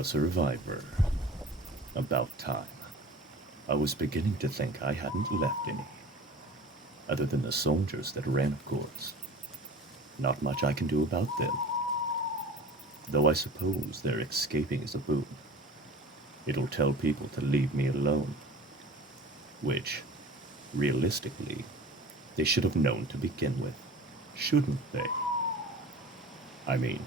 A survivor. About time. I was beginning to think I hadn't left any. Other than the soldiers that ran, of course. Not much I can do about them. Though I suppose their escaping is a boon. It'll tell people to leave me alone. Which, realistically, they should have known to begin with, shouldn't they? I mean,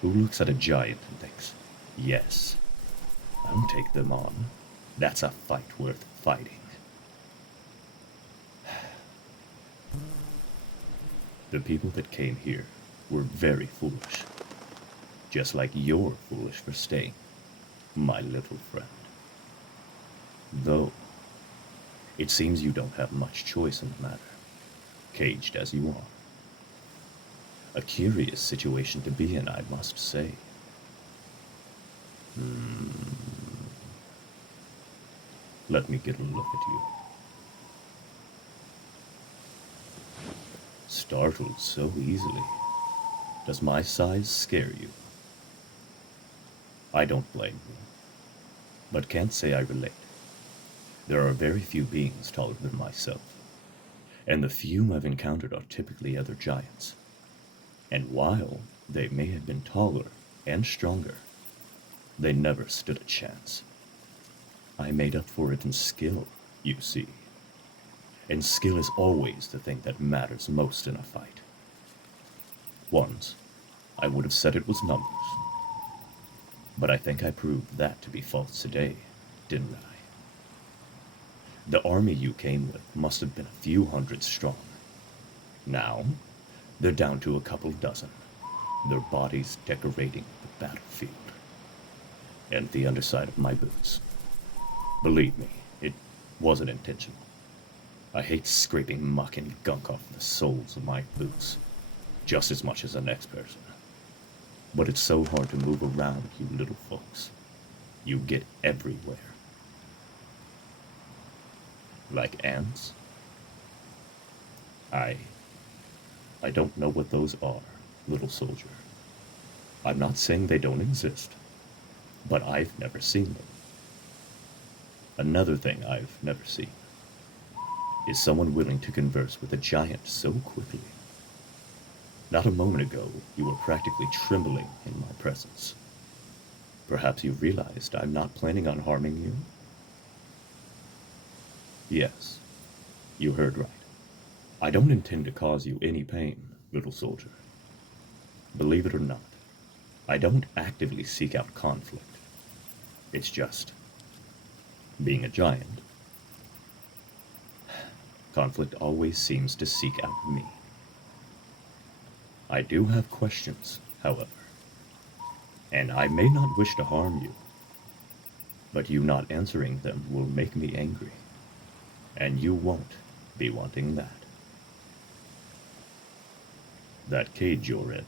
who looks at a giant and thinks, yes, I'll take them on. That's a fight worth fighting. The people that came here were very foolish. Just like you're foolish for staying, my little friend. Though, it seems you don't have much choice in the matter, caged as you are. A curious situation to be in, I must say. Let me get a look at you. Startled so easily. Does my size scare you? I don't blame you, but can't say I relate. There are very few beings taller than myself, and the few I've encountered are typically other giants. And while they may have been taller and stronger, they never stood a chance. I made up for it in skill, you see. And skill is always the thing that matters most in a fight. Once, I would have said it was numbers. But I think I proved that to be false today, didn't I? The army you came with must have been a few hundred strong. Now, they're down to a couple dozen, their bodies decorating the battlefield. And the underside of my boots. Believe me, it wasn't intentional. I hate scraping muck and gunk off the soles of my boots, just as much as the next person. But it's so hard to move around, you little folks. You get everywhere. Like ants? I don't know what those are, little soldier. I'm not saying they don't exist, but I've never seen them. Another thing I've never seen is someone willing to converse with a giant so quickly. Not a moment ago, you were practically trembling in my presence. Perhaps you realized I'm not planning on harming you? Yes, you heard right. I don't intend to cause you any pain, little soldier. Believe it or not, I don't actively seek out conflict. It's just, being a giant, conflict always seems to seek out me. I do have questions, however, and I may not wish to harm you, but you not answering them will make me angry, and you won't be wanting that. That cage you're in,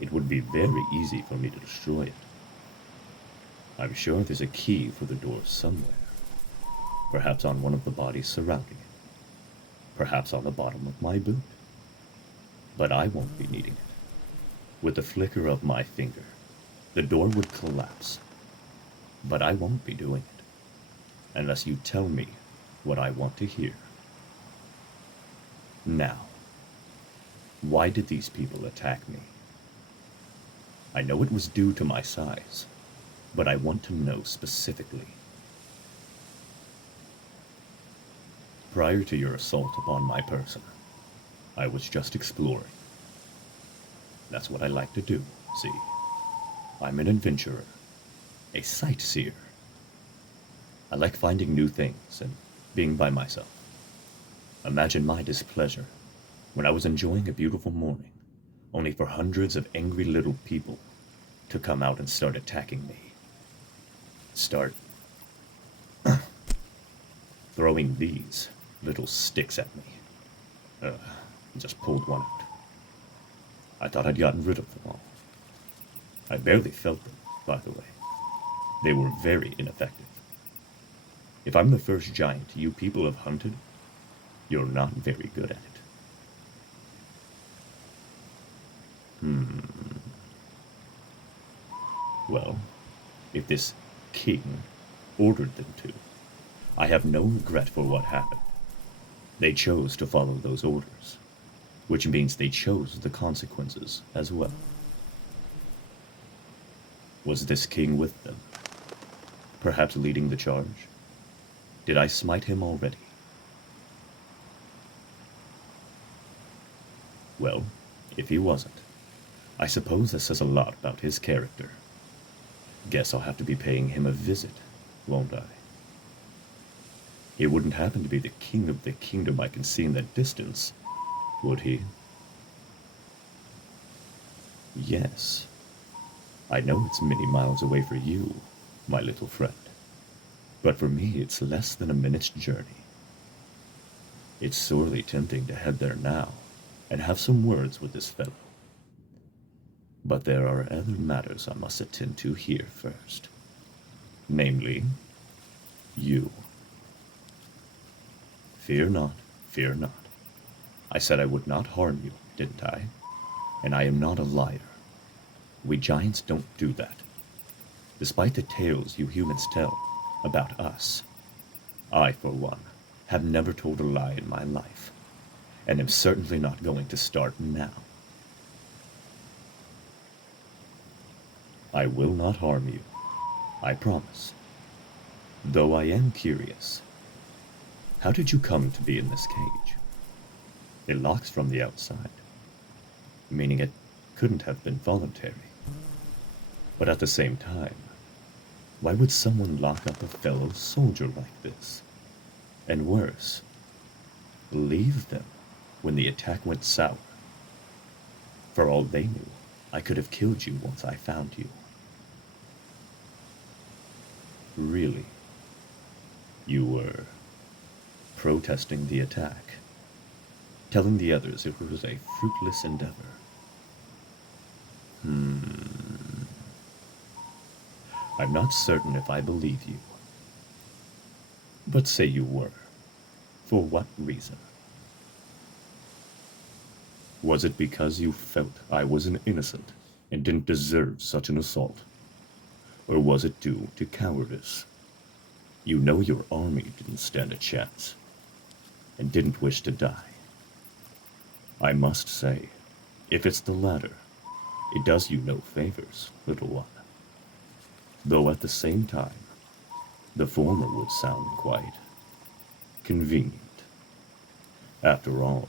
it would be very easy for me to destroy it. I'm sure there's a key for the door somewhere, perhaps on one of the bodies surrounding it, perhaps on the bottom of my boot. But I won't be needing it. With the flicker of my finger, the door would collapse. But I won't be doing it, unless you tell me what I want to hear. Now, why did these people attack me? I know it was due to my size, but I want to know specifically. Prior to your assault upon my person, I was just exploring. That's what I like to do, see? I'm an adventurer, a sightseer. I like finding new things and being by myself. Imagine my displeasure when I was enjoying a beautiful morning, only for hundreds of angry little people to come out and start attacking me. Start throwing these little sticks at me. Just pulled one out. I thought I'd gotten rid of them all. I barely felt them, by the way. They were very ineffective. If I'm the first giant you people have hunted, you're not very good at it. Well, if this king ordered them to. I have no regret for what happened. They chose to follow those orders, which means they chose the consequences as well. Was this king with them? Perhaps leading the charge? Did I smite him already? Well, if he wasn't, I suppose that says a lot about his character. Guess I'll have to be paying him a visit, won't I? He wouldn't happen to be the king of the kingdom I can see in the distance, would he? Yes. I know it's many miles away for you, my little friend. But for me, it's less than a minute's journey. It's sorely tempting to head there now and have some words with this fellow. But there are other matters I must attend to here first. Namely, you. Fear not, fear not. I said I would not harm you, didn't I? And I am not a liar. We giants don't do that. Despite the tales you humans tell about us, I, for one, have never told a lie in my life, and am certainly not going to start now. I will not harm you, I promise. Though I am curious, how did you come to be in this cage? It locks from the outside, meaning it couldn't have been voluntary. But at the same time, why would someone lock up a fellow soldier like this? And worse, leave them when the attack went sour? For all they knew, I could have killed you once I found you. Really? You were protesting the attack, telling the others it was a fruitless endeavor. I'm not certain if I believe you. But say you were. For what reason? Was it because you felt I was an innocent and didn't deserve such an assault? Or was it due to cowardice? You know your army didn't stand a chance, and didn't wish to die. I must say, if it's the latter, it does you no favors, little one. Though at the same time, the former would sound quite convenient. After all,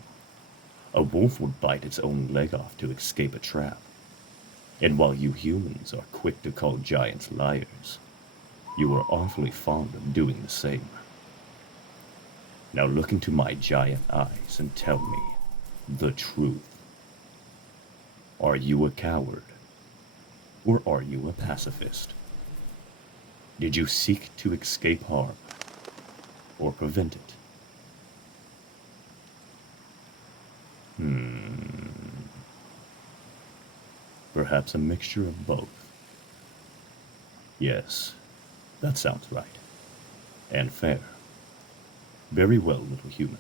a wolf would bite its own leg off to escape a trap. And while you humans are quick to call giants liars, you are awfully fond of doing the same. Now look into my giant eyes and tell me the truth. Are you a coward? Or are you a pacifist? Did you seek to escape harm or prevent it? Perhaps a mixture of both. Yes, that sounds right. And fair. Very well, little human.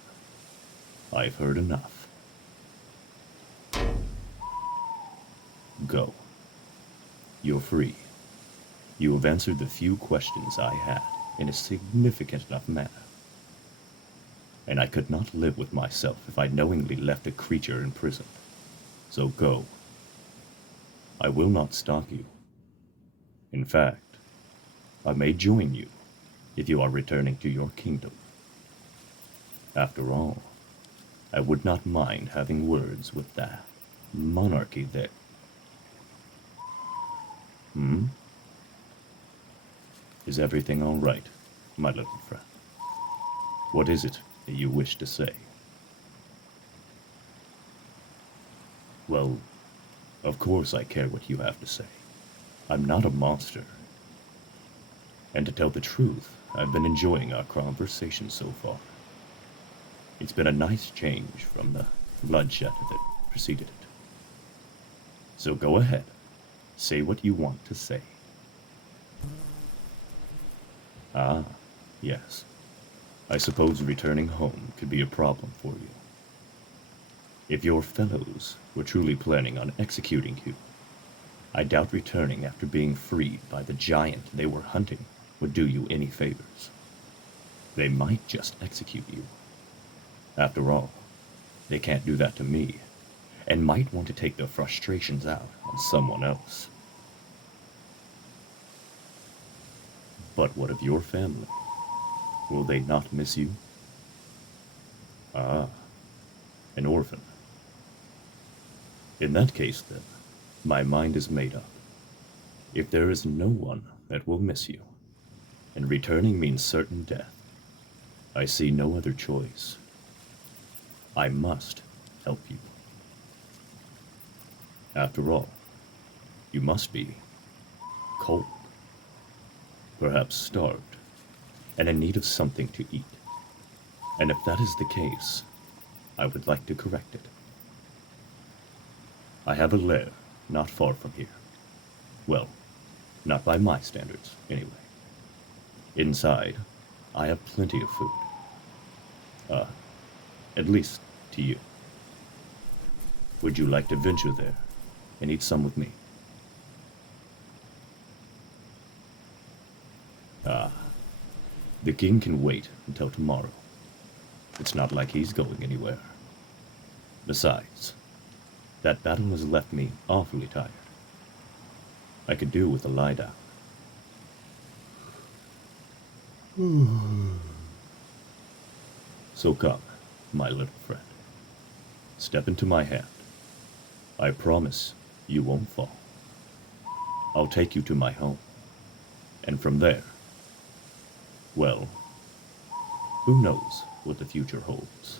I've heard enough. Go. You're free. You have answered the few questions I had in a significant enough manner. And I could not live with myself if I knowingly left a creature in prison. So go. I will not stalk you. In fact, I may join you if you are returning to your kingdom. After all, I would not mind having words with that monarchy there. Is everything all right, my little friend? What is it that you wish to say? Well, of course I care what you have to say. I'm not a monster. And to tell the truth, I've been enjoying our conversation so far. It's been a nice change from the bloodshed that preceded it. So go ahead, say what you want to say. Ah, yes. I suppose returning home could be a problem for you. If your fellows were truly planning on executing you, I doubt returning after being freed by the giant they were hunting would do you any favors. They might just execute you. After all, they can't do that to me, and might want to take their frustrations out on someone else. But what of your family? Will they not miss you? Ah, an orphan. In that case, then, my mind is made up. If there is no one that will miss you, and returning means certain death, I see no other choice. I must help you. After all, you must be cold, perhaps starved, and in need of something to eat. And if that is the case, I would like to correct it. I have a lair not far from here. Well, not by my standards, anyway. Inside, I have plenty of food. At least to you. Would you like to venture there and eat some with me? Ah, the king can wait until tomorrow. It's not like he's going anywhere. Besides, that battle has left me awfully tired. I could do with a lie down. So come, my little friend. Step into my hand. I promise you won't fall. I'll take you to my home. And from there, well, who knows what the future holds.